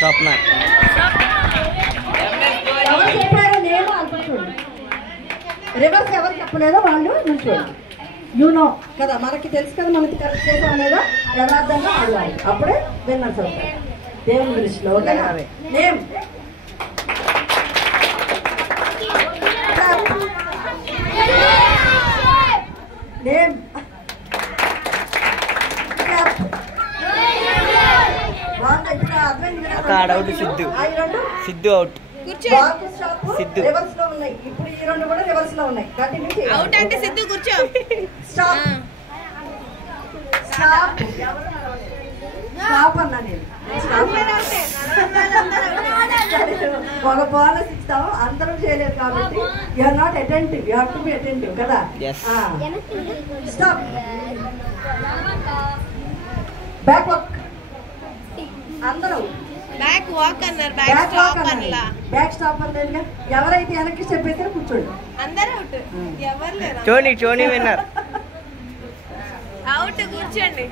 స్వప్న ఎవరు చెప్పారో నేను అనుకుంటున్నాను. రివర్స్ ఎవరు చెప్పలేదో వాళ్ళు నుంచోండి. యూనో కదా, మనకి తెలుసు కదా, మనకి కరెక్ట్ చేసాం లేదా యథార్థంగా ఆడవాలి, అప్పుడే విన్నర్స్ అవుతారు దేవుని దృష్టిలో. Name name out Siddhu Siddhu out Siddhu reverse లో ఉన్నాయి. ఇప్పుడు ఈ రెండు కూడా రివర్స్ లో ఉన్నాయి. కంటిన్యూ చేయండి. అవుట్ అంటే సిద్ధు కూర్చో. స్టాప్ స్టాప్ స్టాప్ అన్నా నేను. ఒక బోనస్ ఇస్తాము, అందరం చేయలేదు కాబట్టి you are not attentive, you have to be attentive కదా. స్టాప్ బ్యాక్ వాక్ అందరూ బ్యాక్ వాక్ అన్నారు. బ్యాక్ స్టాప్ అన్నలా. బ్యాక్ స్టాప్ అన్నది. ఎవరైతే వెనక్కి స్టెప్ వేసారో కూర్చోండి. అందరూ అవుట్. ఎవరు లేరు. Tony winner. అవుట్ కూర్చోండి.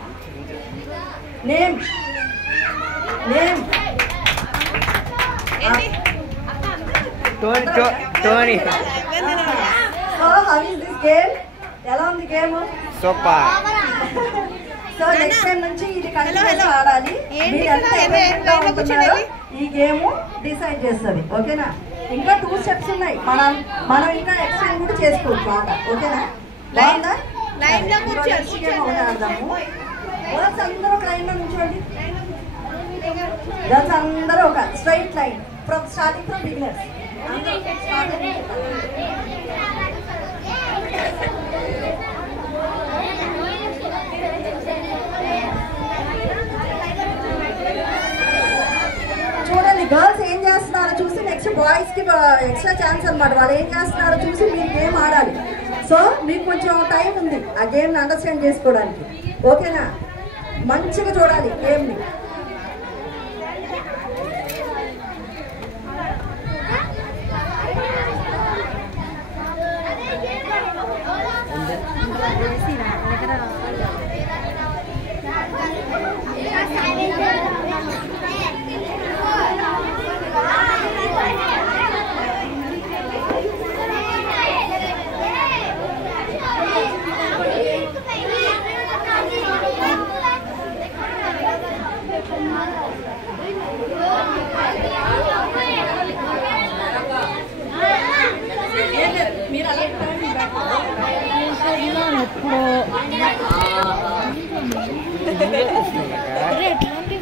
Name name Tony so how is this game? ఎలా ఉంది game? Super. So next time నుంచి ఇది కంటిన్యూస్ ఆడాలి. మీరు ఎంత ఎఫెక్టివ్గా ఉంటున్నారో ఈ గేమ్ డిసైడ్ చేస్తుంది. ఓకేనా? ఇంకా 2 స్టెప్స్ ఉన్నాయి. మనం ఇంకా ఎక్స్టెండ్ కూడా చేసుకోవచ్చు ఆట. ఓకేనా? బాగుందా? లైన్ లో కూర్చోండి. గేమ్ ఒకటి ఆడదాము. గర్ల్స్ అందరూ ఒక లైన్ లో కూర్చోండి. గర్ల్స్ అందరూ ఒక straight line from starting from beginners. చూడండి, గర్ల్స్ ఏం చేస్తున్నారో చూసి నెక్స్ట్ బాయ్స్ కి ఎక్స్ట్రా ఛాన్స్ అన్నమాట. వాళ్ళు ఏం చేస్తున్నారో చూసి మీరు గేమ్ ఆడాలి. సో మీకు కొంచెం టైం ఉంది ఆ గేమ్ ని అండర్స్టాండ్ చేసుకోవడానికి. ఓకేనా? మంచిగా చూడాలి గేమ్ ని. ఎట్లాంటి